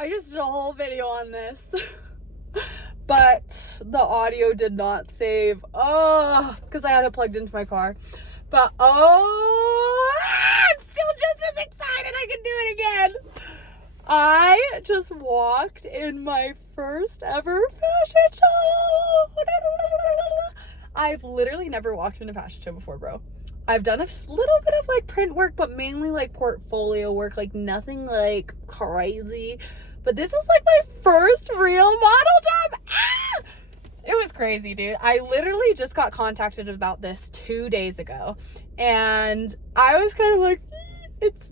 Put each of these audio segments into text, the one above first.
I just did a whole video on this. But the audio did not save. Oh, because I had it plugged into my car. But I'm still just as excited I can do it again. I just walked in my first ever fashion show. I've literally never walked in a fashion show before, bro. I've done a little bit of like print work, but mainly like portfolio work, like nothing like crazy. But this was like my first real model job. Ah! It was crazy, dude. I literally just got contacted about this 2 days ago. And I was kind of like, it's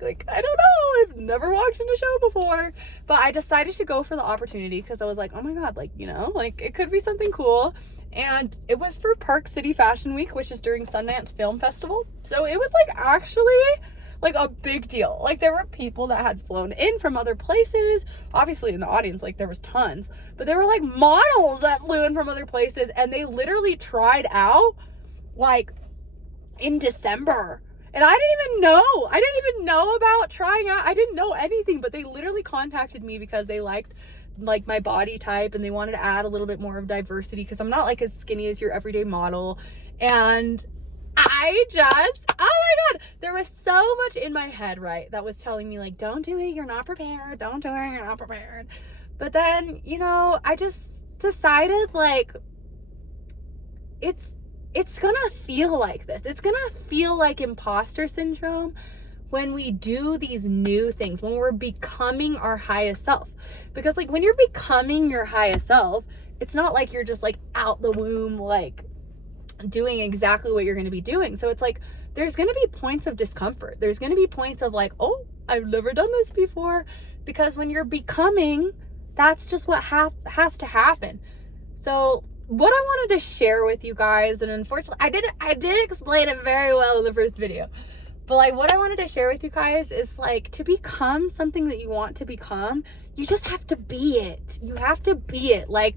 like, I don't know. I've never walked in a show before. But I decided to go for the opportunity because I was like, oh my God, like, you know, like it could be something cool. And it was for Park City Fashion Week, which is during Sundance Film Festival. So it was like actually like a big deal. Like there were people that had flown in from other places. Obviously in the audience, like there was tons, but there were like models that flew in from other places, and they literally tried out like in December. And I didn't even know about trying out. I didn't know anything, but they literally contacted me because they liked like my body type and they wanted to add a little bit more of diversity because I'm not like as skinny as your everyday model. And I just, oh my God, there was so much in my head, right, that was telling me like, don't do it, you're not prepared, don't do it, you're not prepared. But then, you know, I just decided like, it's gonna feel like this. It's gonna feel like imposter syndrome when we do these new things, when we're becoming our highest self. Because like when you're becoming your highest self, it's not like you're just like out the womb, like doing exactly what you're going to be doing. So it's like there's going to be points of discomfort. There's going to be points of like, oh, I've never done this before. Because when you're becoming, that's just what has to happen. So what I wanted to share with you guys, and unfortunately I did explain it very well in the first video, but like what I wanted to share with you guys is like, to become something that you want to become, you just have to be it. You have to be it. Like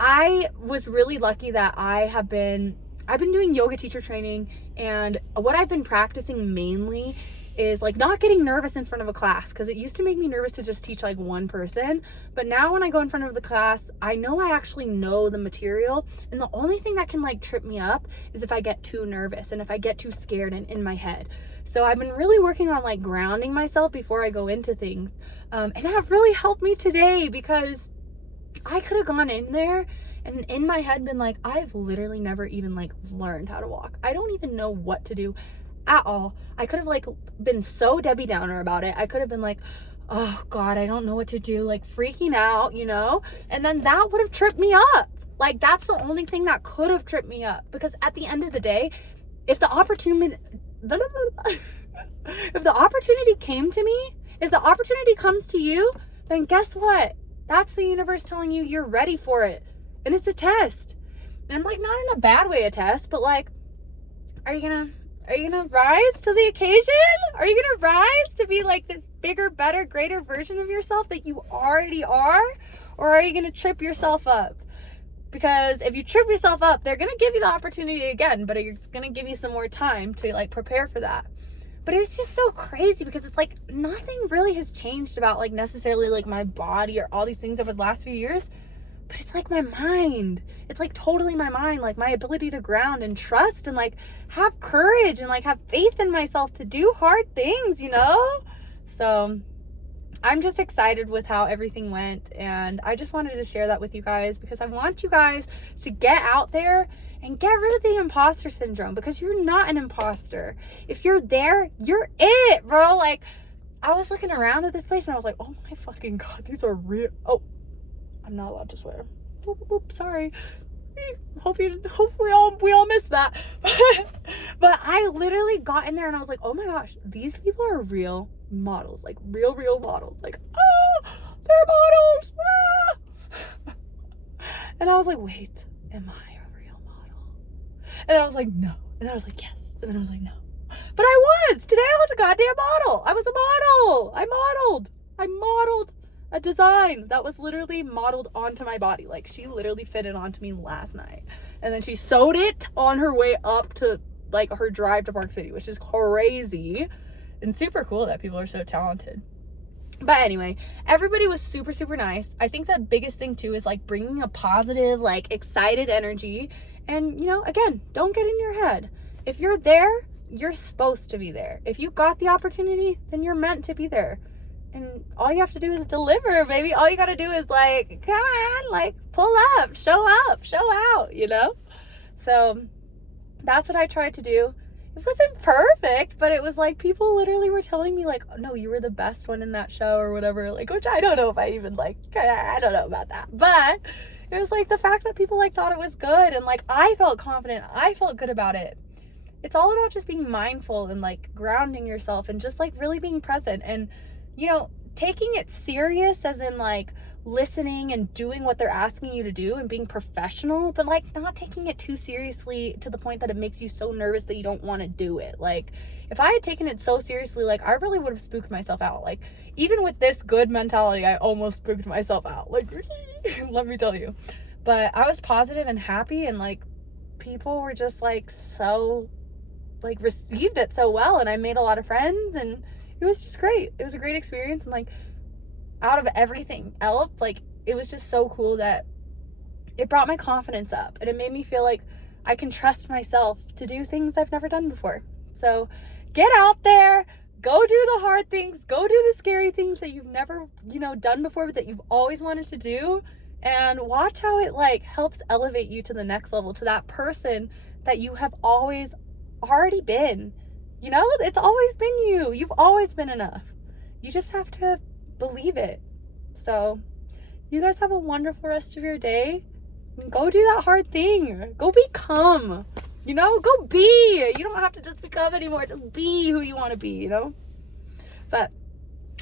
I was really lucky that I've been doing yoga teacher training, and what I've been practicing mainly is like not getting nervous in front of a class, because it used to make me nervous to just teach like one person. But now when I go in front of the class, I know I actually know the material, and the only thing that can like trip me up is if I get too nervous and if I get too scared and in my head. So I've been really working on like grounding myself before I go into things, and that really helped me today, because I could have gone in there and in my head been like, I've literally never even like learned how to walk. I don't even know what to do at all. I could have like been so Debbie Downer about it. I could have been like, oh God, I don't know what to do, like freaking out, you know? And then that would have tripped me up. Like that's the only thing that could have tripped me up, because at the end of the day, if the opportunity came to me, if the opportunity comes to you, then guess what? That's the universe telling you you're ready for it. And it's a test. And like not in a bad way a test, but like, are you gonna rise to the occasion? Are you gonna rise to be like this bigger, better, greater version of yourself that you already are? Or are you gonna trip yourself up? Because if you trip yourself up, they're gonna give you the opportunity again, but it's gonna give you some more time to like prepare for that. But it was just so crazy, because it's like nothing really has changed about like necessarily like my body or all these things over the last few years. But it's like my mind. It's like totally my mind, like my ability to ground and trust and like have courage and like have faith in myself to do hard things, you know? So I'm just excited with how everything went, and I just wanted to share that with you guys, because I want you guys to get out there and get rid of the imposter syndrome, because you're not an imposter. If you're there, you're it, bro. Like I was looking around at this place and I was like, oh my fucking God, these are real. Oh, I'm not allowed to swear. Boop, boop, boop, sorry. Hope we all missed that. But I literally got in there and I was like, oh my gosh, these people are real models, like real models. Like, oh, they're models. Ah! And I was like, wait, am I a real model? And then I was like, no. And then I was like, yes. And then I was like, no. But I was. Today I was a goddamn model. I was a model. I modeled a design that was literally modeled onto my body. Like she literally fitted onto me last night, and then she sewed it on her way up to like her drive to Park City, which is crazy and super cool that people are so talented. But anyway, everybody was super, super nice. I think the biggest thing too is like bringing a positive, like excited energy. And, you know, again, don't get in your head. If you're there, you're supposed to be there. If you got the opportunity, then you're meant to be there. And all you have to do is deliver, baby. All you got to do is like, come on, like pull up, show out, you know? So that's what I tried to do. It wasn't perfect, but it was like people literally were telling me like, oh, no, you were the best one in that show or whatever. Like, which I don't know if I even like, I don't know about that. But it was like the fact that people like thought it was good and like I felt confident. I felt good about it. It's all about just being mindful and like grounding yourself and just like really being present and, you know, taking it serious as in like listening and doing what they're asking you to do and being professional, but like not taking it too seriously to the point that it makes you so nervous that you don't want to do it. Like if I had taken it so seriously, like I really would have spooked myself out. Like even with this good mentality, I almost spooked myself out. Like let me tell you. But I was positive and happy and like people were just like so like received it so well and I made a lot of friends and it was just great. It was a great experience and like out of everything else, like it was just so cool that it brought my confidence up and it made me feel like I can trust myself to do things I've never done before. So get out there, go do the hard things, go do the scary things that you've never, you know, done before but that you've always wanted to do, and watch how it like helps elevate you to the next level, to that person that you have always already been. You know, it's always been you. You've always been enough. You just have to believe it. So you guys have a wonderful rest of your day. Go do that hard thing. Go become, you know, go be. You don't have to just become anymore. Just be who you want to be, you know. But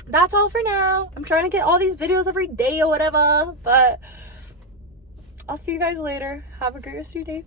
that's all for now. I'm trying to get all these videos every day or whatever, but I'll see you guys later. Have a great rest of your day.